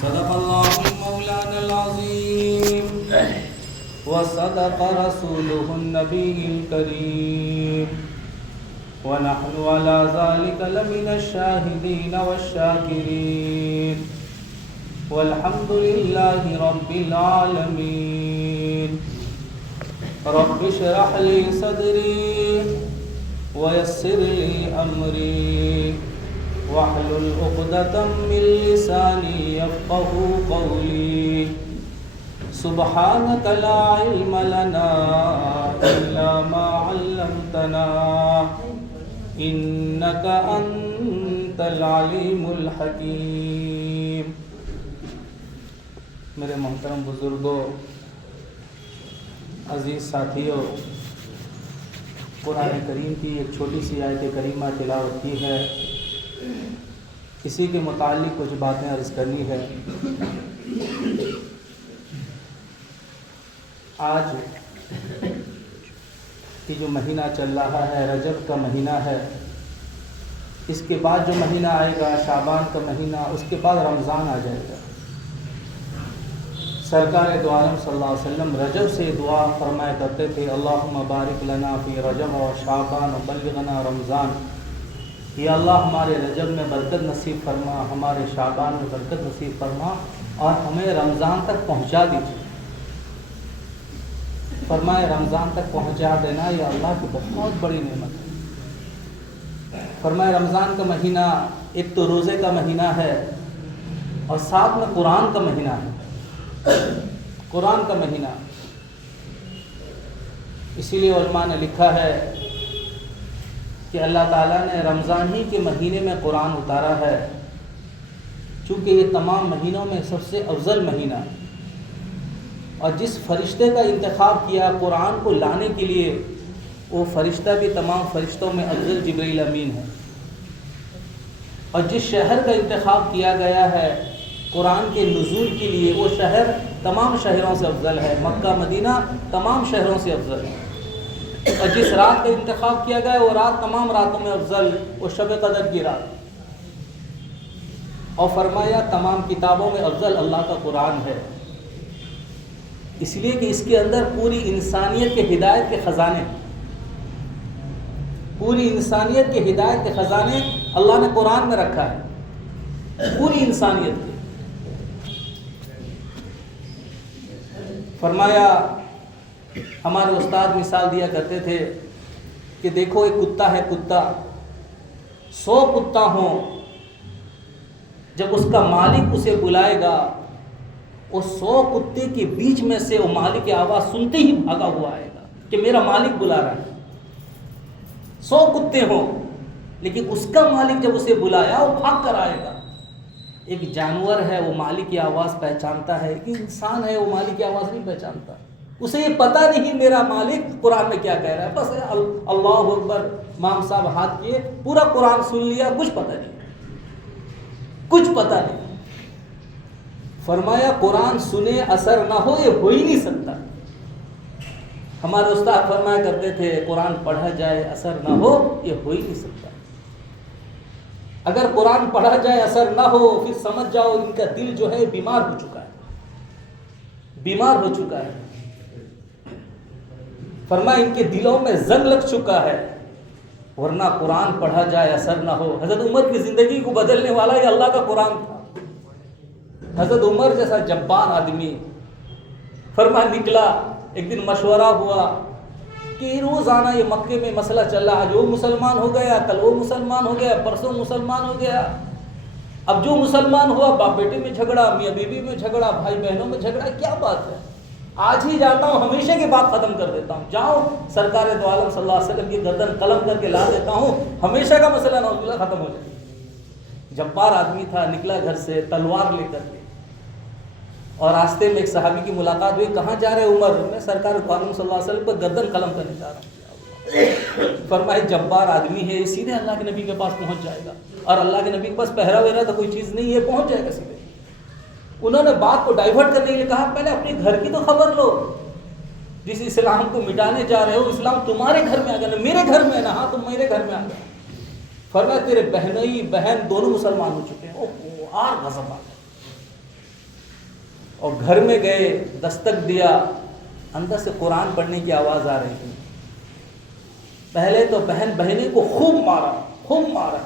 صدق الله مولانا العظيم وصدق رسوله النبي الكريم ونحن على ذلك لمن الشاهدين والشاكرين والحمد لله رب العالمين. رب اشرح لي صدري ويسر لي أمري واحلل عقدة من لساني يفقهوا قولي. سبحانك لا علم لنا إلا ما علمتنا إنك أنت العليم الحكيم. میرے محترم بزرگوں، عزیز ساتھیوں، قرآن کریم کی ایک چھوٹی سی آیت کریمہ تلاوت کی ہے. اسی کے متعلق کچھ باتیں عرض کرنی ہے. آج کی جو مہینہ چل رہا ہے رجب کا مہینہ ہے، اس کے بعد جو مہینہ آئے گا شعبان کا مہینہ، اس کے بعد رمضان آ جائے گا. سرکار دو عالم صلی اللہ علیہ وسلم رجب سے دعا فرمایا کرتے تھے، اللہم بارک لنا فی رجب و شعبان و بلغنا رمضان. یا اللہ ہمارے رجب میں برکت نصیب فرما، ہمارے شعبان میں برکت نصیب فرما اور ہمیں رمضان تک پہنچا دیجیے. فرمائے رمضان تک پہنچا دینا یہ اللہ کی بہت بڑی نعمت ہے. فرمائے رمضان کا مہینہ ایک تو روزے کا مہینہ ہے اور ساتھ میں قرآن کا مہینہ ہے. قرآن کا مہینہ، اسی لیے علماء نے لکھا ہے کہ اللہ تعالیٰ نے رمضان ہی کے مہینے میں قرآن اتارا ہے، چونکہ یہ تمام مہینوں میں سب سے افضل مہینہ ہے. اور جس فرشتے کا انتخاب کیا قرآن کو لانے کے لیے، وہ فرشتہ بھی تمام فرشتوں میں افضل جبرائیل امین ہے. اور جس شہر کا انتخاب کیا گیا ہے قرآن کے نزول کے لیے، وہ شہر تمام شہروں سے افضل ہے. مکہ مدینہ تمام شہروں سے افضل ہے. اور جس رات کا انتخاب کیا گیا وہ رات تمام راتوں میں افضل، وہ شب قدر کی رات. اور فرمایا تمام کتابوں میں افضل اللہ کا قرآن ہے، اس لیے کہ اس کے اندر پوری انسانیت کے ہدایت کے خزانے، پوری انسانیت کے ہدایت کے خزانے اللہ نے قرآن میں رکھا ہے. پوری انسانیت کے. فرمایا ہمارے استاد مثال دیا کرتے تھے کہ دیکھو ایک کتا ہے، کتا 100 کتا ہوں، جب اس کا مالک اسے بلائے گا وہ 100 کتے کے بیچ میں سے وہ مالک کی آواز سنتے ہی بھاگا ہوا آئے گا کہ میرا مالک بلا رہا ہے. 100 کتے ہوں لیکن اس کا مالک جب اسے بلایا وہ بھاگ کر آئے گا. ایک جانور ہے وہ مالک کی آواز پہچانتا ہے، ایک انسان ہے وہ مالک کی آواز نہیں پہچانتا. اسے یہ پتہ نہیں میرا مالک قرآن میں کیا کہہ رہا ہے. بس اللہ اکبر، امام صاحب ہاتھ کیے، پورا قرآن سن لیا، کچھ پتہ نہیں، کچھ پتہ نہیں. فرمایا قرآن سنے اثر نہ ہو یہ ہو ہی نہیں سکتا. ہمارے استاد فرمایا کرتے تھے قرآن پڑھا جائے اثر نہ ہو یہ ہو ہی نہیں سکتا. اگر قرآن پڑھا جائے اثر نہ ہو پھر سمجھ جاؤ ان کا دل جو ہے بیمار ہو چکا ہے، بیمار ہو چکا ہے. فرمایا ان کے دلوں میں زنگ لگ چکا ہے. ورنہ قرآن پڑھا جائے اثر نہ ہو. حضرت عمر کی زندگی کو بدلنے والا یہ اللہ کا قرآن تھا. حضرت عمر جیسا جبار آدمی فرما نکلا. ایک دن مشورہ ہوا کہ روزانہ یہ مکے میں مسئلہ چل رہا، آج وہ مسلمان ہو گیا، کل وہ مسلمان ہو گیا، پرسوں مسلمان ہو گیا. اب جو مسلمان ہوا باپ بیٹے میں جھگڑا، میاں بیوی میں جھگڑا، بھائی بہنوں میں جھگڑا. کیا بات ہے؟ آج ہی جاتا ہوں ہمیشہ کی بات ختم کر دیتا ہوں. جاؤ سرکار دو عالم صلی اللہ علیہ وسلم کی گردن قلم کر کے لا دیتا ہوں، ہمیشہ کا مسئلہ نعوذ باللہ ختم ہو جائے. جبار آدمی تھا، نکلا گھر سے تلوار لے کر کے. اور راستے میں ایک صحابی کی ملاقات ہوئی. کہاں جا رہے عمر؟ میں سرکار دو عالم صلی اللہ علیہ وسلم پر گردن قلم کرنے جا رہا ہوں. فرمائے جبار آدمی ہے، سیدھے اللہ کے نبی کے پاس پہنچ جائے گا. اور اللہ کے نبی کے پاس پہرا وہرا تو کوئی چیز نہیں ہے، پہنچ جائے گا سیدھے. انہوں نے بات کو ڈائیورٹ کرنے کے لیے کہا پہلے اپنے گھر کی تو خبر لو. جس اسلام کو مٹانے جا رہے ہو اسلام تمہارے گھر میں آ گیا، میرے گھر میں نا. ہاں تم میرے گھر میں آ گیا. فرمایا تیرے بہن دونوں مسلمان ہو چکے ہیں. اور غضب آ گیا. اور گھر میں گئے، دستک دیا، اندر سے قرآن پڑھنے کی آواز آ رہی تھی۔ پہلے تو بہنیں کو خوب مارا،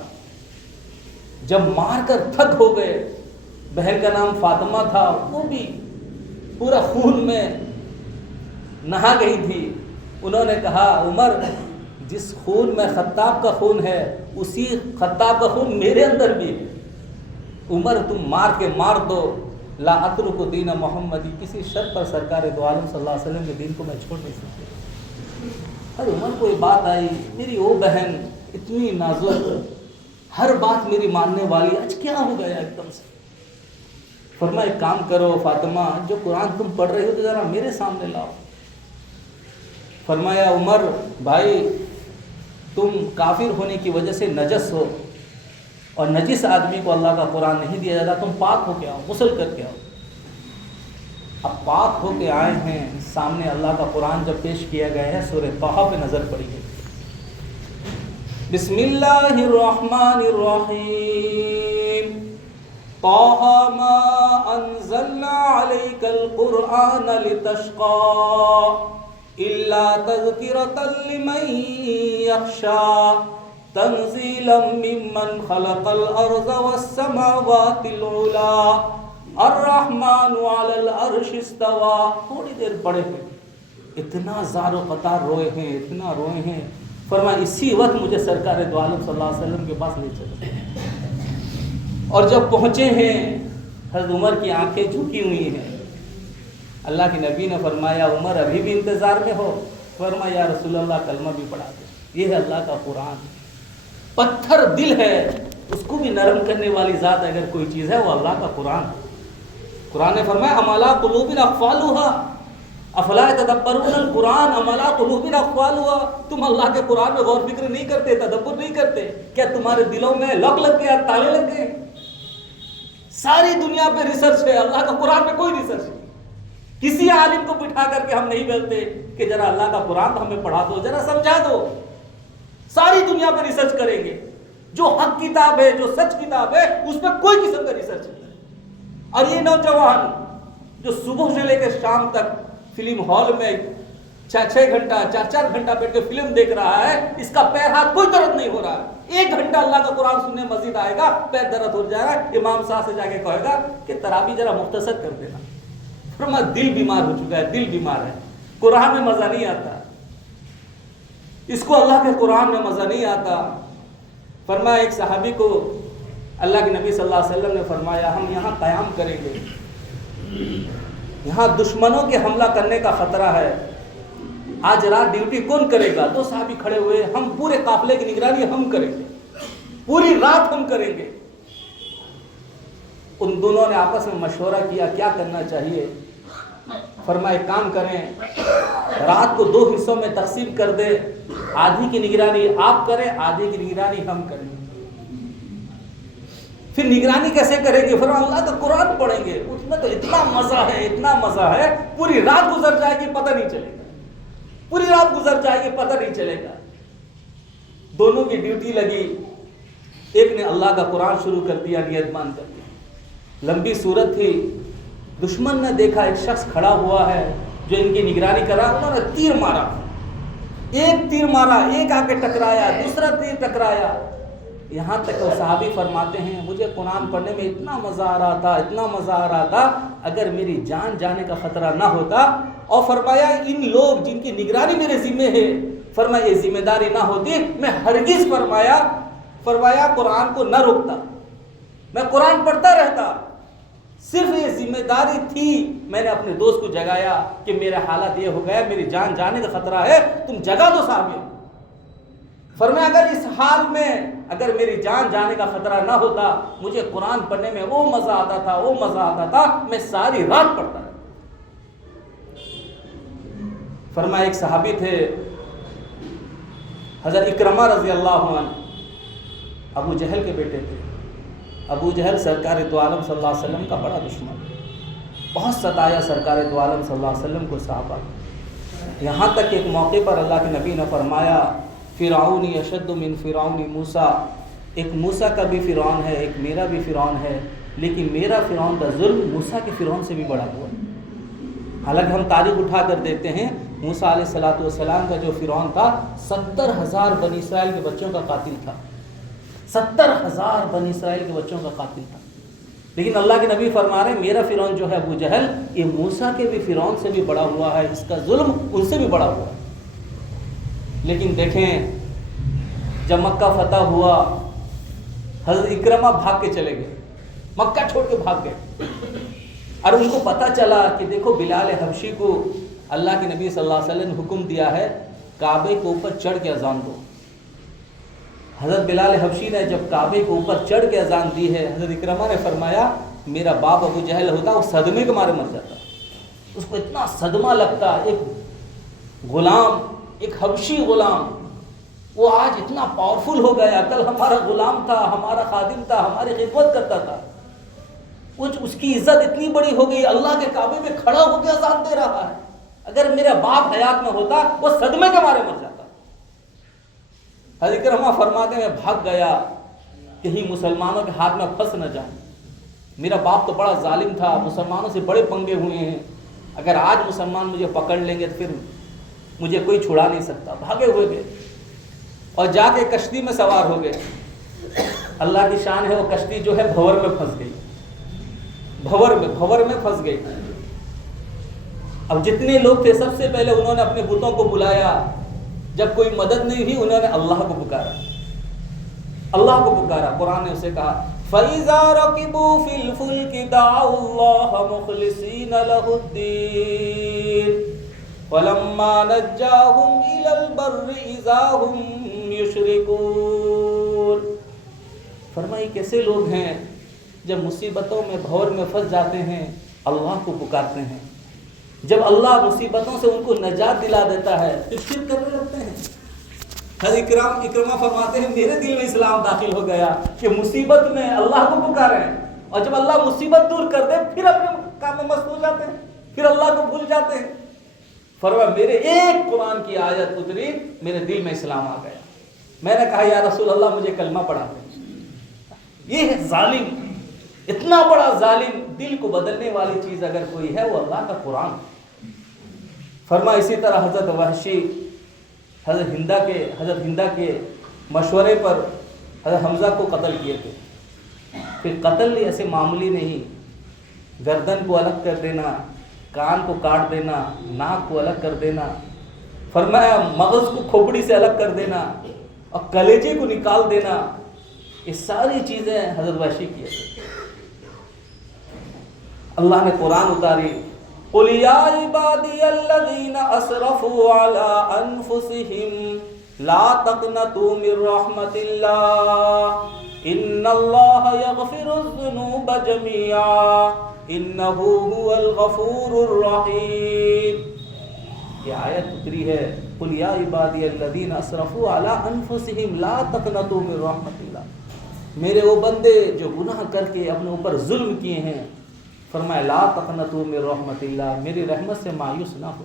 جب مار کر تھک ہو گئے، بہن کا نام فاطمہ تھا، وہ بھی پورا خون میں نہا گئی تھی۔ انہوں نے کہا عمر، جس خون میں خطاب کا خون ہے اسی خطاب کا خون میرے اندر بھی ہے، عمر تم مار دو، لا اترک دین محمدی، کسی شرط پر سرکار دو عالم صلی اللہ علیہ وسلم کے دین کو میں چھوڑ نہیں سکتی۔ ہر عمر کو یہ بات آئی، میری وہ بہن اتنی نازک، ہر بات میری ماننے والی، آج کیا ہو گیا ایک دم سے؟ فرمایا ایک کام کرو فاطمہ، جو قرآن تم پڑھ رہی ہو تو ذرا میرے سامنے لاؤ۔ فرمایا عمر بھائی، تم کافر ہونے کی وجہ سے نجس ہو، اور نجس آدمی کو اللہ کا قرآن نہیں دیا جاتا، تم پاک ہو کے آؤ، غسل کر کے آؤ۔ اب پاک ہو کے آئے ہیں، سامنے اللہ کا قرآن جب پیش کیا گیا ہے، سورہ طہ پہ نظر پڑی ہے۔ بسم اللہ الرحمن الرحیم، طہ ما انزلنا علیک القرآن لتشقى الا تذکرۃ لمن یخشی تنزیلا ممن خلق الارض والسماوات العلی الرحمن علی العرش استوى۔ تھوڑی دیر پڑھے ہیں، اتنا زار و قطار روئے ہیں، فرمایا اسی وقت مجھے سرکار دو عالم صلی اللہ علیہ وسلم کے پاس لے چلے، اور جب پہنچے ہیں حضرت عمر کی آنکھیں جھکی ہوئی ہیں۔ اللہ کے نبی نے فرمایا عمر ابھی بھی انتظار میں ہو؟ فرمایا یا رسول اللہ کلمہ بھی پڑھا دے۔ یہ ہے اللہ کا قرآن، پتھر دل ہے، اس کو بھی نرم کرنے والی ذات اگر کوئی چیز ہے وہ اللہ کا قرآن۔ قرآن نے فرمایا ام علی قلوب اقفالها افلا يتدبرون القرآن ام علی قلوب اقفالها۔ تم اللہ کے قرآن میں غور فکر نہیں کرتے، تدبر نہیں کرتے، کیا تمہارے دلوں میں لاک لگ گیا، تالے لگ گئے؟ ساری دنیا پہ ریسرچ ہے، اللہ کا قرآن میں کوئی ریسرچ نہیں۔ کسی عالم کو بٹھا کر کے ہم نہیں بولتے کہ ذرا اللہ کا قرآن ہمیں پڑھا دو، ذرا سمجھا دو۔ ساری دنیا پہ ریسرچ کریں گے، جو حق کتاب ہے، جو سچ کتاب ہے، اس میں کوئی قسم کا ریسرچ نہیں۔ اور یہ نوجوان جو صبح سے لے کے شام تک فلم ہال میں 6 گھنٹہ 4 گھنٹہ بیٹھ کے فلم دیکھ رہا ہے، اس کا پیر ہاتھ کوئی درد نہیں ہو رہا ہے۔ 1 گھنٹہ اللہ کا قرآن سننے مزید آئے گا، پیر درد ہو جائے گا، امام صاحب سے جا کے کہے گا کہ تراویح ذرا مختصر کر دینا۔ فرمایا دل بیمار ہو چکا ہے، دل بیمار ہے، قرآن میں مزہ نہیں آتا، اس کو اللہ کے قرآن میں مزہ نہیں آتا۔ فرمایا ایک صحابی کو اللہ کے نبی صلی اللہ علیہ وسلم نے فرمایا ہم یہاں قیام کریں گے، یہاں دشمنوں کے حملہ کرنے کا خطرہ ہے، آج رات ڈیوٹی کون کرے گا؟ 2 صحابی کھڑے ہوئے، ہم پورے قافلے کی نگرانی ہم کریں گے، پوری رات ہم کریں گے۔ ان دونوں نے آپس میں مشورہ کیا کیا کرنا چاہیے۔ فرمایا ایک کام کریں، رات کو 2 حصوں میں تقسیم کر دے، آدھی کی نگرانی آپ کریں، آدھی کی نگرانی ہم کریں۔ پھر نگرانی کیسے کریں گے؟ فرمایا اللہ کا قرآن پڑھیں گے، اس میں تو اتنا مزہ ہے، اتنا مزہ ہے، پوری رات گزر جائے گی پتہ نہیں چلے گا، پوری رات گزر جائے گی پتہ نہیں چلے گا۔ دونوں کی ڈیوٹی لگی، ایک نے اللہ کا قرآن شروع کر دیا، نیت مان کر دیا، لمبی صورت تھی، دشمن نے دیکھا ایک شخص کھڑا ہوا ہے جو ان کی نگرانی کر رہا، انہوں نے تیر مارا، ایک تیر مارا، ایک آ کے ٹکرایا، دوسرا تیر ٹکرایا، یہاں تک وہ صحابی فرماتے ہیں مجھے قرآن پڑھنے میں اتنا مزہ آ رہا تھا، اتنا مزہ آ رہا تھا، اگر میری جان جانے کا خطرہ نہ ہوتا، اور فرمایا ان لوگ جن کی نگرانی میرے ذمہ ہے، فرمایا یہ ذمہ داری نہ ہوتی میں ہرگز فرمایا قرآن کو نہ روکتا، میں قرآن پڑھتا رہتا، صرف یہ ذمہ داری تھی، میں نے اپنے دوست کو جگایا کہ میرا حالت یہ ہو گیا، میری جان جانے کا خطرہ ہے، تم جگا دو صحابی۔ فرمایا اگر اس حال میں اگر میری جان جانے کا خطرہ نہ ہوتا، مجھے قرآن پڑھنے میں وہ مزہ آتا تھا، میں ساری رات پڑھتا رہتا۔ فرمایا ایک صحابی تھے حضرت اکرمہ رضی اللہ عنہ، ابو جہل کے بیٹے تھے۔ ابو جہل سرکار دو عالم صلی اللہ علیہ وسلم کا بڑا دشمن، بہت ستایا سرکار دو عالم صلی اللہ علیہ وسلم کو صحابہ، یہاں تک کہ ایک موقع پر اللہ کے نبی نے فرمایا فرعون اشد من فرعون موسیٰ، ایک موسیٰ کا بھی فرعون ہے، ایک میرا بھی فرعون ہے، لیکن میرا فرعون کا ظلم موسیٰ کے فرعون سے بھی بڑا ہوا۔ حالانکہ ہم تاریخ اٹھا کر دیتے ہیں، موسیٰ علیہ السلام کا جو فرعون تھا 70,000 بنی اسرائیل کے بچوں کا قاتل تھا، 70,000 بنی اسرائیل کے بچوں کا قاتل تھا۔ لیکن اللہ کے نبی فرما رہے ہیں میرا فرعون جو ہے ابو جہل، یہ موسیٰ کے بھی فرعون سے بھی بڑا ہوا ہے، اس کا ظلم ان سے بھی بڑا ہوا ہے۔ لیکن دیکھیں جب مکہ فتح ہوا، حضرت اکرمہ بھاگ کے چلے گئے، مکہ چھوڑ کے بھاگ گئے، اور ان کو پتہ چلا کہ دیکھو بلال حبشی کو اللہ کے نبی صلی اللہ علیہ وسلم نے حکم دیا ہے کعبے کے اوپر چڑھ کے اذان دو۔ حضرت بلال حبشی نے جب کعبے کے اوپر چڑھ کے اذان دی ہے، حضرت اکرمہ نے فرمایا میرا باپ ابو جہل ہوتا وہ صدمے کے مارے مر جاتا، اس کو اتنا صدمہ لگتا، ایک غلام، ایک حبشی غلام، وہ آج اتنا پاورفل ہو گیا، کل ہمارا غلام تھا، ہمارا خادم تھا، ہماری خدمت کرتا تھا، اس کی عزت اتنی بڑی ہو گئی، اللہ کے کعبے میں کھڑا ہو کے اذان دے رہا ہے، اگر میرا باپ حیات میں ہوتا وہ صدمے کے مارے مر جاتا۔ حضرت اکرمہ فرماتے ہیں میں بھاگ گیا کہیں مسلمانوں کے ہاتھ میں پھنس نہ جاؤں، میرا باپ تو بڑا ظالم تھا، مسلمانوں سے بڑے پنگے ہوئے ہیں، اگر آج مسلمان مجھے پکڑ لیں گے تو پھر مجھے کوئی چھڑا نہیں سکتا۔ بھاگے ہوئے گئے اور جا کے کشتی میں سوار ہو گئے۔ اللہ کی شان ہے وہ کشتی جو ہے بھور میں پھنس گئی، بھور میں پھنس گئی۔ اب جتنے لوگ تھے سب سے پہلے انہوں نے اپنے بتوں کو بلایا، جب کوئی مدد نہیں ہوئی انہوں نے اللہ کو پکارا، اللہ کو پکارا۔ قرآن نے اسے کہا فَإِذَا رَكِبُوا فِي الْفُلْكِ دَعَوُا اللَّهَ مُخْلِصِينَ لَهُ الدِّينَ فَلَمَّا نَجَّاهُمْ إِلَى الْبَرِّ إِذَا هُمْ يُشْرِكُونَ۔ فرمائی کیسے لوگ ہیں جب مصیبتوں میں بھور میں پھنس جاتے ہیں اللہ کو پکارتے ہیں، جب اللہ مصیبتوں سے ان کو نجات دلا دیتا ہے پھر شرک کرنے لگتے ہیں۔ حضرت اکرمہ فرماتے ہیں میرے دل میں اسلام داخل ہو گیا کہ مصیبت میں اللہ کو پکاریں، اور جب اللہ مصیبت دور کر دے پھر اپنے کام میں مست ہو جاتے ہیں، پھر اللہ کو بھول جاتے ہیں۔ فرمایا میرے ایک قرآن کی آیت اتری میرے دل میں اسلام آ گیا، میں نے کہا یا رسول اللہ مجھے کلمہ پڑھا دیں۔ یہ ہے ظالم، اتنا بڑا ظالم، دل کو بدلنے والی چیز اگر کوئی ہے وہ اللہ کا قرآن۔ فرمایا اسی طرح حضرت وحشی حضرت ہندہ کے مشورے پر حضرت حمزہ کو قتل کیے تھے۔ پھر قتل ایسے معمولی نہیں، گردن کو الگ کر دینا، کان کو کاٹ دینا، ناک کو الگ کر دینا، فرمایا مغز کو کھوپڑی سے الگ کر دینا اور کلیجے کو نکال دینا، یہ ساری چیزیں حضرت وحشی کیے تھے۔ اللہ نے قرآن اتاری قُلْ يَا عِبَادِيَ الَّذِينَ أَسْرَفُوا عَلَىٰ أَنفُسِهِمْ لَا تَقْنَطُوا مِن رَّحْمَةِ اللَّهِ إِنَّ اللَّهَ يَغْفِرُ الذُّنُوبَ جَمِيعًا إِنَّهُ هُوَ الْغَفُورُ الرَّحِيمُ۔ یہ آیت اتری ہے قُلْ يَا عِبَادِيَ الَّذِينَ أَسْرَفُوا عَلَىٰ أَنفُسِهِمْ لَا تَقْنَطُوا مِن رَّحْمَةِ اللَّهِ، میرے وہ بندے جو گناہ کر کے اپنے اوپر ظلم کیے ہیں، فرمایا لا تقنطوا من رحمت اللہ، میری رحمت سے مایوس نہ ہو،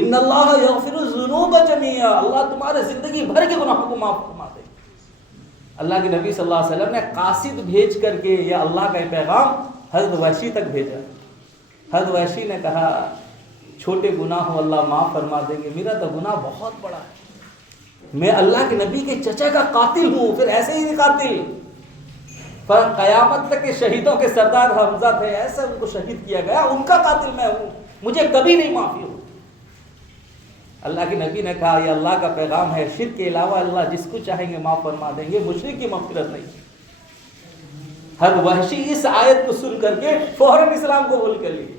ان اللہ یغفر الذنوب جميعا، اللہ تمہارے زندگی بھر کے گناہوں کو معاف فرما دے۔ اللہ کے نبی صلی اللہ علیہ وسلم نے قاصد بھیج کر کے یا اللہ کا پیغام حضرت وحشی تک بھیجا۔ حضرت وحشی نے کہا چھوٹے گناہ ہو اللہ معاف فرما دیں گے، میرا تو گناہ بہت بڑا ہے، میں اللہ کے نبی کے چچا کا قاتل ہوں، پھر ایسے ہی قاتل، پر قیامت تک کے شہیدوں کے سردار حمزہ تھے، ایسے ان کو شہید کیا گیا، ان کا قاتل میں ہوں، مجھے کبھی نہیں معافی ہو۔ اللہ کے نبی نے کہا یہ اللہ کا پیغام ہے، شرک کے علاوہ اللہ جس کو چاہیں گے معاف فرما دیں گے، مشرک کی مغفرت نہیں۔ ہر وحشی اس آیت کو سن کر کے فوراً اسلام کو قبول کر لیے۔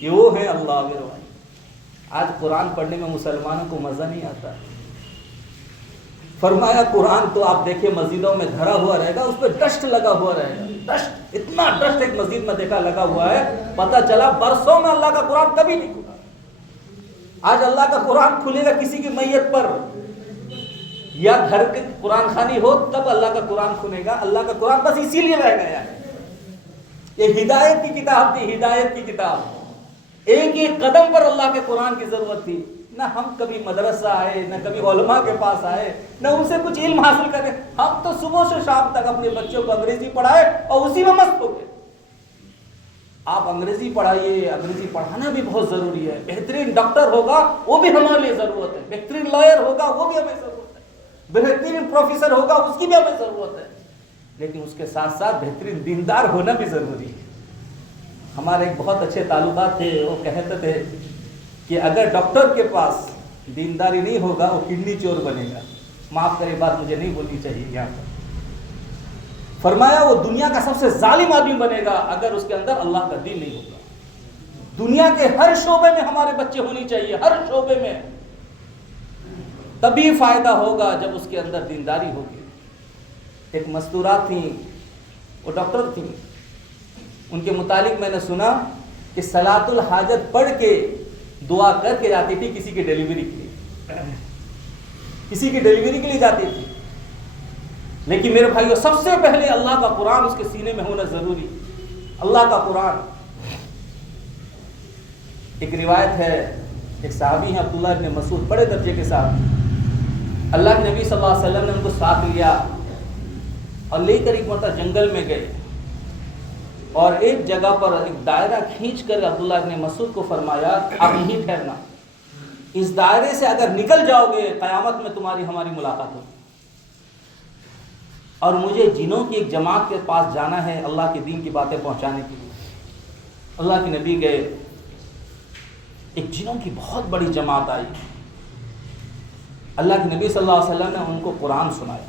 یہ وہ ہیں اللہ میرے بھائی۔ آج قرآن پڑھنے میں مسلمانوں کو مزہ نہیں آتا۔ فرمایا قرآن تو آپ دیکھیں مسجدوں میں دھرا ہوا رہے گا، اس پہ ڈسٹ لگا ہوا رہے گا، ڈسٹ، اتنا ڈسٹ ایک مسجد میں دیکھا لگا ہوا ہے، پتہ چلا برسوں میں اللہ کا قرآن کبھی نہیں کھلا۔ آج اللہ کا قرآن کھلے گا کسی کی میت پر یا گھر کے قرآن خوانی ہو تب اللہ کا قرآن کھلے گا، اللہ کا قرآن بس اسی لیے رہ گیا ہے۔ یہ ہدایت کی کتاب تھی، ہدایت کی کتاب، ایک ایک قدم پر اللہ کے قرآن کی ضرورت تھی، نہ ہم کبھی مدرسہ آئے، نہ کبھی علماء کے پاس آئے، نہ ان سے کچھ علم حاصل کریں. ہم تو صبح سے شام تک اپنے بچوں کو انگریزی پڑھائے اور اسی میں مست ہو گئے. آپ انگریزی پڑھائیے، انگریزی پڑھانا بھی بہت ضروری ہے. بہترین ڈاکٹر ہوگا وہ بھی ہمارے لیے ضرورت ہے، بہترین لائر ہوگا وہ بھی ہمیں ضرورت ہے، بہترین پروفیسر ہوگا اس کی بھی ہمیں ضرورت ہے. لیکن اس کے ساتھ ساتھ بہترین دیندار ہونا بھی ضروری ہے. ہمارے ایک بہت اچھے تعلقات تھے، وہ کہتے تھے کہ اگر ڈاکٹر کے پاس دینداری نہیں ہوگا وہ کڈنی چور بنے گا. معاف کرے بات مجھے نہیں بولنی چاہیے یہاں پر. فرمایا وہ دنیا کا سب سے ظالم آدمی بنے گا اگر اس کے اندر اللہ کا دین نہیں ہوگا. دنیا کے ہر شعبے میں ہمارے بچے ہونی چاہیے، ہر شعبے میں. تبھی فائدہ ہوگا جب اس کے اندر دینداری ہوگی. ایک مستورات تھیں، وہ ڈاکٹر تھیں، ان کے متعلق میں نے سنا کہ صلاۃ الحاجت پڑھ کے دعا کر کے جاتی تھی کسی کی ڈیلیوری کے لیے، کسی کی ڈیلیوری کے لیے جاتی تھی. لیکن میرے بھائیو سب سے پہلے اللہ کا قرآن اس کے سینے میں ہونا ضروری. اللہ کا قرآن. ایک روایت ہے، ایک صحابی ہیں عبداللہ ابن مسعود، بڑے درجے کے ساتھ اللہ کے نبی صلی اللہ علیہ وسلم نے ان کو ساتھ لیا اور لے کر ایک مرتبہ جنگل میں گئے اور ایک جگہ پر ایک دائرہ کھینچ کر عبداللہ ابن مسعود کو فرمایا آپ یہیں ٹھہرنا، اس دائرے سے اگر نکل جاؤ گے قیامت میں تمہاری ہماری ملاقات ہوگی. اور مجھے جنوں کی ایک جماعت کے پاس جانا ہے اللہ کے دین کی باتیں پہنچانے کے لیے. اللہ کے نبی گئے، ایک جنوں کی بہت بڑی جماعت آئی. اللہ کے نبی صلی اللہ علیہ وسلم نے ان کو قرآن سنایا.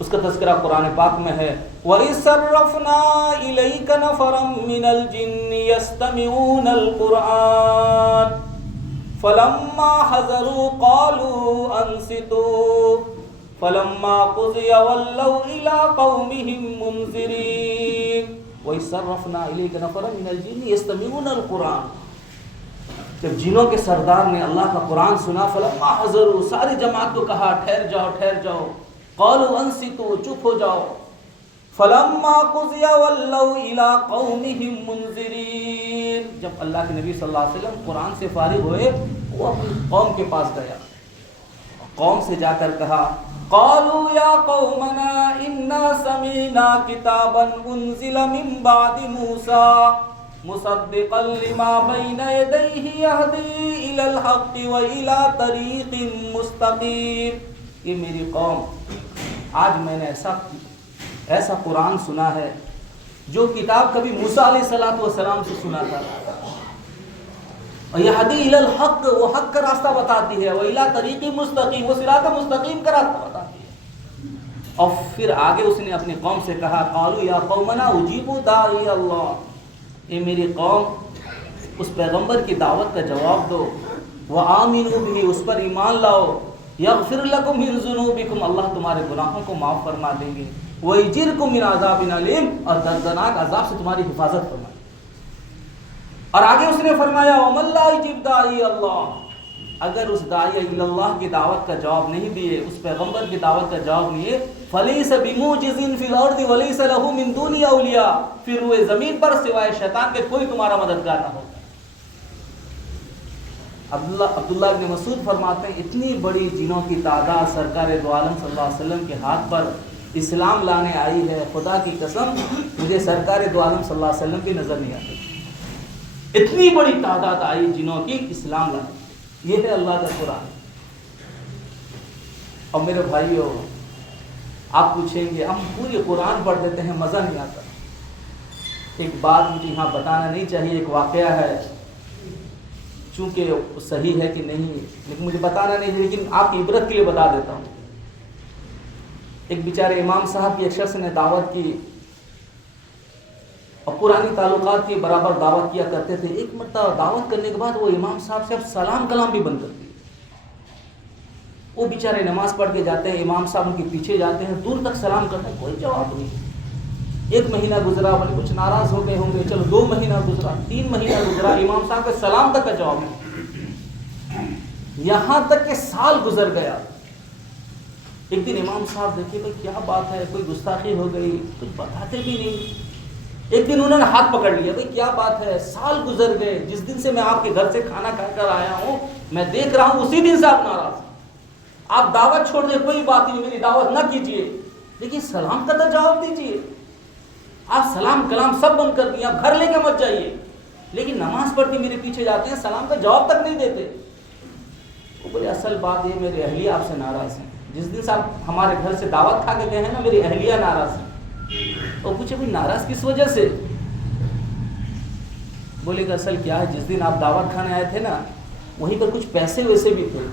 اس کا تذکرہ قرآن پاک میں ہے، وَإِذْ صَرَّفْنَا إِلَيْكَ نَفَرًا مِّنَ الْجِنِّ يَسْتَمِعُونَ الْقُرْآنَ فَلَمَّا حَضَرُوا قَالُوا أَنصِتُوا فَلَمَّا قُضِيَ وَلَّوْا إِلَىٰ قَوْمِهِمْ مُنذِرِينَ. وَإِذْ صَرَّفْنَا إِلَيْكَ نَفَرًا مِّنَ الْجِنِّ يَسْتَمِعُونَ الْقُرْآنَ. جب جنوں کے سردار نے اللہ کا قرآن سنا، فلما حضروا، ساری جماعت کو کہا ٹھہر جاؤ ٹھہر جاؤ. قالوا انصتوا، چپ ہو جاؤ. فلما قضي ولوا الى قومهم منذرين. جب اللہ کے نبی صلی اللہ علیہ وسلم قرآن سے فارغ ہوئے وہ اپنی قوم کے پاس گیا، قوم سے جا کر کہا قالوا یا قومنا انا سمعنا کتابا انزل من بعد موسى مصدقا لما بين يديه يهدي الى الحق والى طريق مستقيم. یہ میری قوم، آج میں نے ایسا قرآن سنا ہے جو کتاب کبھی موسیٰ علیہ السلام سے سنا تھا. اور یہدی الی الحق، وہ حق کا راستہ بتاتی ہے، وإلی طریق مستقیم، وہ صراط مستقیم کا راستہ بتاتی ہے. اور پھر آگے اس نے اپنی قوم سے کہا قالوا یا قومنا اجیبوا داعی اللہ. اے میری قوم، اس پیغمبر کی دعوت کا جواب دو، وآمنوا بہ، اس پر ایمان لاؤ، یغفر لکم من ذنوبکم، اللہ تمہارے گناہوں کو معاف فرما دیں گے، ویجرکم من عذاب علیم، اور دردناک عذاب سے تمہاری حفاظت فرمائے. اور آگے اس نے فرمایا ومن لا یجب داعی اللہ، اگر اس داعی اللہ کی دعوت کا جواب نہیں دیے، اس پیغمبر کی دعوت کا جواب نہیں ہے، فلیس بموجز فی الارض ولیس له من دونہ اولیاء، پھر روئے زمین پر سوائے شیطان کے کوئی تمہارا مددگار نہ ہوگا. عبداللہ ابن مسعود فرماتے ہیں اتنی بڑی جنوں کی تعداد سرکار دو عالم صلی اللہ علیہ وسلم کے ہاتھ پر اسلام لانے آئی ہے، خدا کی قسم مجھے سرکار دو عالم صلی اللہ علیہ وسلم کی نظر نہیں آتی. اتنی بڑی تعداد آئی جنوں کی اسلام لانے. یہ ہے اللہ کا قرآن. اور میرے بھائیو، آپ پوچھیں گے ہم پوری قرآن پڑھ دیتے ہیں مزہ نہیں آتا. ایک بات مجھے یہاں بتانا نہیں چاہیے، ایک واقعہ ہے، چونکہ صحیح ہے کہ نہیں لیکن مجھے بتانا نہیں ہے، لیکن آپ کی عبرت کے لیے بتا دیتا ہوں. ایک بیچارے امام صاحب کی ایک شخص نے دعوت کی اور پرانی تعلقات کی برابر دعوت کیا کرتے تھے. ایک مرتبہ دعوت کرنے کے بعد وہ امام صاحب سے اب سلام کلام بھی بند کر دیے. وہ بیچارے نماز پڑھ کے جاتے ہیں، امام صاحب ان کے پیچھے جاتے ہیں، دور تک سلام کرتے ہیں، کوئی جواب نہیں. 1 مہینہ گزرا، بولے کچھ ناراض ہو گئے ہوں گے، چلو 2 مہینہ گزرا، 3 مہینہ گزرا، امام صاحب کے سلام تک کا جواب نہیں. یہاں تک کہ سال گزر گیا. ایک دن امام صاحب دیکھیے بھائی کیا بات ہے، کوئی گستاخی ہو گئی، کچھ بتاتے بھی نہیں. ایک دن انہوں نے ہاتھ پکڑ لیا، بھائی کیا بات ہے، سال گزر گئے، جس دن سے میں آپ کے گھر سے کھانا کھا کر آیا ہوں میں دیکھ رہا ہوں اسی دن سے آپ ناراض ہیں، آپ دعوت چھوڑ دیں، کوئی بات نہیں، میری دعوت نہ کیجیے، لیکن سلام کا تو جواب دیجیے، آپ سلام کلام سب بند کر دیے، آپ گھر لے کے مت جائیے، لیکن نماز پڑھ کے میرے پیچھے جاتے ہیں، سلام کا جواب تک نہیں دیتے۔ وہ بولے اصل بات یہ میری اہلیہ آپ سے ناراض ہیں، جس دن سے آپ ہمارے گھر سے دعوت کھا کے گئے ہیں نا، میری اہلیہ ناراض ہیں۔ اور پوچھے بھائی ناراض کس وجہ سے؟ بولے کہ اصل کیا ہے، جس دن آپ دعوت کھانے آئے تھے نا وہیں پر کچھ پیسے ویسے بھی تھے،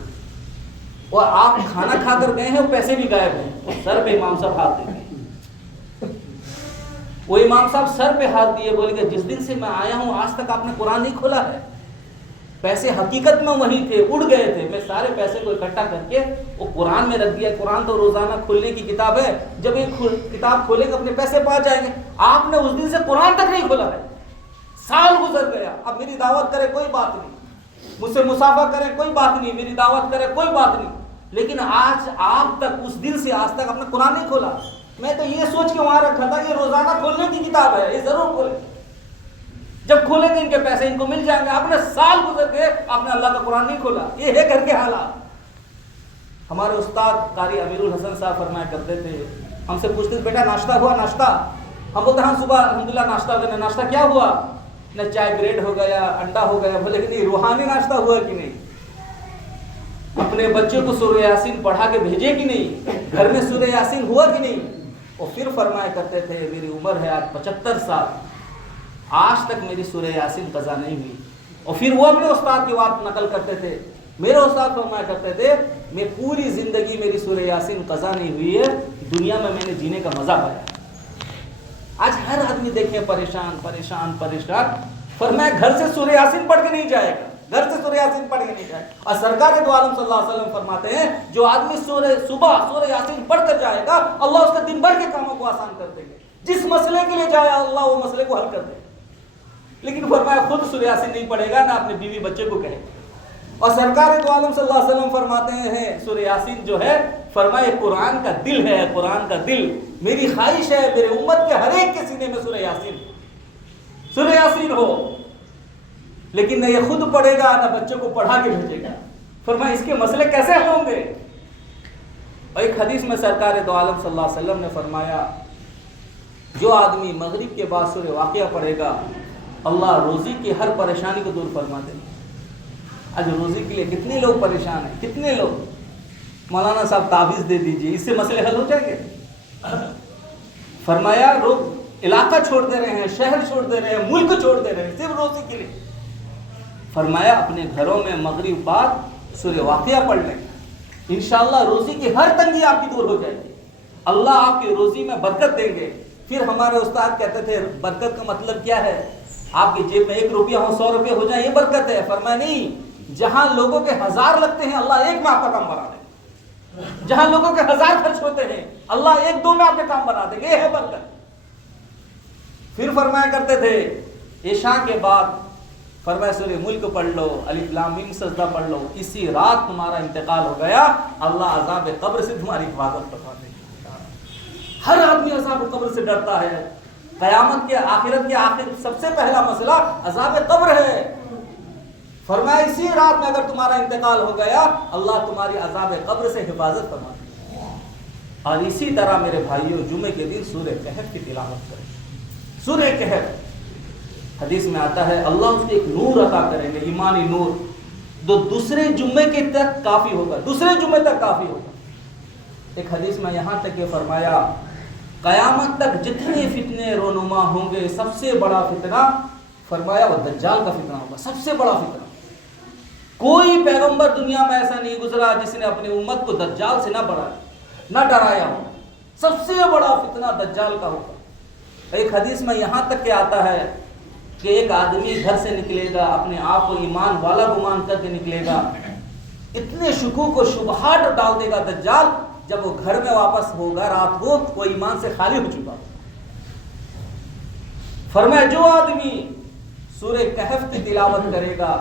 اور آپ کھانا کھا کر گئے ہیں وہ پیسے بھی غائب ہیں۔ سر پہ امام صاحب ہاتھ دے دیے، وہ امام صاحب سر پہ ہاتھ دیے، بولے کہ جس دن سے میں آیا ہوں آج تک آپ نے قرآن نہیں کھولا ہے، پیسے حقیقت میں وہی تھے، اڑ گئے تھے، میں سارے پیسے کو اکٹھا کر کے وہ قرآن میں رکھ دیا۔ قرآن تو روزانہ کھولنے کی کتاب ہے، جب ایک کتاب کھولے گا اپنے پیسے پا جائیں گے، آپ نے اس دن سے قرآن تک نہیں کھولا ہے، سال گزر گیا، اب میری دعوت کرے کوئی بات نہیں، مجھ سے مسافہ کرے کوئی بات نہیں، میری دعوت کرے کوئی بات نہیں، لیکن آج آپ تک اس دن سے آج تک آپ نے قرآن نہیں کھولا۔ میں تو یہ سوچ کے وہاں رکھا تھا کہ روزانہ کھولنے کی کتاب ہے، یہ ضرور کھولے، جب کھولیں گے ان کے پیسے ان کو مل جائیں گے، آپ نے سال گزر گئے آپ نے اللہ کا قرآن نہیں کھولا۔ یہ ہے گھر کے حالات۔ ہمارے استاد قاری امیر الحسن صاحب فرمایا کرتے تھے، ہم سے پوچھتے تھے بیٹا ناشتہ ہوا؟ ناشتہ ہم بولتے ہیں صبح الحمدللہ ناشتہ ہو گیا، ناشتہ کیا ہوا؟ نہ چائے بریڈ ہو گیا، انڈا ہو گیا، بولے کہ نہیں روحانی ناشتہ ہوا کہ نہیں؟ اپنے بچے کو سورہ یاسین پڑھا کے بھیجے کہ نہیں؟ گھر میں سورہ یاسین ہوا کہ نہیں؟ اور پھر فرمایا کرتے تھے میری عمر ہے آج 75 سال، آج تک میری سورہ یاسین قضا نہیں ہوئی۔ اور پھر وہ اپنے استاد کی بات نقل کرتے تھے، میرے استاد فرمایا کرتے تھے میں پوری زندگی میری سورہ یاسین قضا نہیں ہوئی ہے، دنیا میں نے جینے کا مزہ پایا۔ آج ہر آدمی دیکھیں پریشان پریشان پریشان، فرمایا گھر سے سورہ یاسین پڑھ کے نہیں جائے گا، گھر سے سورہ یاسین پڑھ کے نہیں جائے گا۔ اور سرکار دو عالم صلی اللہ علیہ وسلم فرماتے ہیں جو آدمی صبح سورہ یاسین پڑھ کر جائے گا اللہ اس کے دن بھر کے کاموں کو آسان کر دیں گے، جس مسئلے کے لیے جائے اللہ وہ مسئلے کو حل کر دے گا۔ لیکن فرمایا خود سورہ یاسین نہیں پڑھے گا، نہ اپنے بیوی بچے کو کہے گا۔ اور سرکار دو عالم صلی اللہ علیہ وسلم فرماتے ہیں سورہ یاسین جو ہے فرمائے قرآن کا دل ہے، قرآن کا دل، میری خواہش ہے میرے امت کے ہر ایک کے سینے میں سورہ یاسین ہو، لیکن نہ یہ خود پڑھے گا نہ بچوں کو پڑھا کے بھیجے گا۔ فرمایا اس کے مسئلے کیسے حل ہوں گے؟ اور ایک حدیث میں سرکار دو عالم صلی اللہ علیہ وسلم نے فرمایا جو آدمی مغرب کے بعد سورہ واقعہ پڑھے گا اللہ روزی کی ہر پریشانی کو دور فرما دے گا۔ آج روزی کے لیے کتنے لوگ پریشان ہیں، کتنے لوگ، مولانا صاحب تعویذ دے دیجئے اس سے مسئلے حل ہو جائیں گے؟ فرمایا لوگ علاقہ چھوڑ دے رہے ہیں، شہر چھوڑ دے رہے ہیں، ملک چھوڑ دے رہے ہیں صرف روزی کے لیے۔ فرمایا اپنے گھروں میں مغرب بعد سورہ واقعہ پڑھ لیں، انشاءاللہ روزی کی ہر تنگی آپ کی دور ہو جائے گی، اللہ آپ کی روزی میں برکت دیں گے۔ پھر ہمارے استاد کہتے تھے برکت کا مطلب کیا ہے؟ آپ کی جیب میں 1 روپیہ ہو 100 روپیہ ہو جائے یہ برکت ہے؟ فرمایا نہیں، جہاں لوگوں کے 1000 لگتے ہیں اللہ 1 میں آپ کا کام بنا دے گا، جہاں لوگوں کے 1000 خرچ ہوتے ہیں اللہ 1-2 میں آپ کے کام بنا دے گا، یہ ہے برکت۔ پھر فرمایا کرتے تھے عشاء کے بعد فرمایا سورہ ملک پڑھ لو، الف لام میم سجدہ پڑھ لو، اسی رات تمہارا انتقال ہو گیا اللہ عذاب قبر سے تمہاری حفاظت کروا دے گا۔ ہر آدمی عذاب قبر سے ڈرتا ہے، قیامت کے آخرت کے آخر سب سے پہلا مسئلہ عذاب قبر ہے۔ فرمایا اسی رات میں اگر تمہارا انتقال ہو گیا اللہ تمہاری عذاب قبر سے حفاظت فرما دے گا۔ اور اسی طرح میرے بھائیوں جمعے کے دن سورہ کہف کی تلاوت کریں، سورہ کہف حدیث میں آتا ہے اللہ اس کو ایک نور عطا کریں گے، ایمانی نور، جو دوسرے جمعے کے تک کافی ہوگا، دوسرے جمعے تک کافی ہوگا۔ ایک حدیث میں یہاں تک کہ فرمایا قیامت تک جتنے فتنے رونما ہوں گے سب سے بڑا فتنہ فرمایا وہ دجال کا فتنہ ہوگا، سب سے بڑا فتنہ۔ کوئی پیغمبر دنیا میں ایسا نہیں گزرا جس نے اپنی امت کو دجال سے نہ ڈرایا ہو، سب سے بڑا فتنہ دجال کا ہوگا۔ ایک حدیث میں یہاں تک کہ آتا ہے کہ ایک آدمی گھر سے نکلے گا اپنے آپ کو ایمان والا گمان کر کے نکلے گا، اتنے شکوک و شبہات ڈال دے گا دجال، جب وہ گھر میں واپس ہوگا رات کو وہ ایمان سے خالی ہو چکا۔ فرمایا جو آدمی سورہ کہف کی تلاوت کرے گا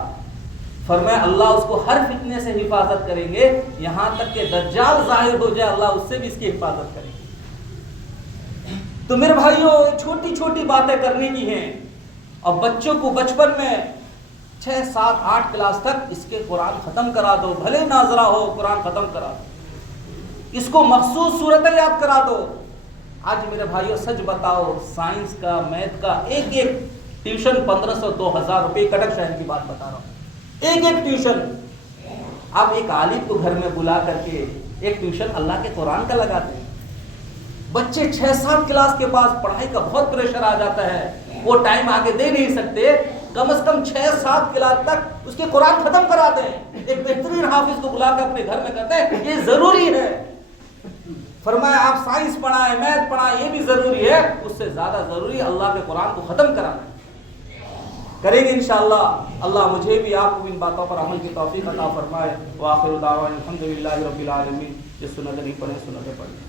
فرمایا اللہ اس کو ہر فتنے سے حفاظت کریں گے، یہاں تک کہ دجال ظاہر ہو جائے اللہ اس سے بھی اس کی حفاظت کریں گے۔ تو میرے بھائیوں چھوٹی چھوٹی باتیں کرنے کی ہیں، اور بچوں کو بچپن میں 6 7 8 کلاس تک اس کے قرآن ختم کرا دو، بھلے ناظرہ ہو قرآن ختم کرا دو، اس کو مخصوص صورتیں یاد کرا دو۔ آج میرے بھائیوں سچ بتاؤ، سائنس کا میتھ کا ایک ایک ٹیوشن 1500 2000 روپے، کٹک شہر کی بات بتا رہا ہوں، ایک ایک ٹیوشن۔ آپ ایک عالم کو گھر میں بلا کر کے ایک ٹیوشن اللہ کے قرآن کا لگاتے ہیں، بچے 6 7 کلاس کے پاس پڑھائی کا بہت پریشر آ جاتا ہے، وہ ٹائم آگے دے نہیں سکتے، کم از کم 6 7 کلاس تک اس کے قرآن ختم کراتے ہیں، ایک بہترین حافظ کو بلا کر اپنے گھر میں کہتے ہیں یہ ضروری ہے۔ فرمایا آپ سائنس پڑھائیں، میتھ پڑھائیں، یہ بھی ضروری ہے، اس سے زیادہ ضروری اللہ کے قرآن کو ختم کرانا ہے۔ کریں گے انشاءاللہ، اللہ مجھے بھی آپ کو ان باتوں پر عمل کی توفیق عطا فرمائے۔ وآخر دعوانا الحمدللہ رب العالمین۔ جس سنت نہیں پڑھیں سنتیں پڑھیں۔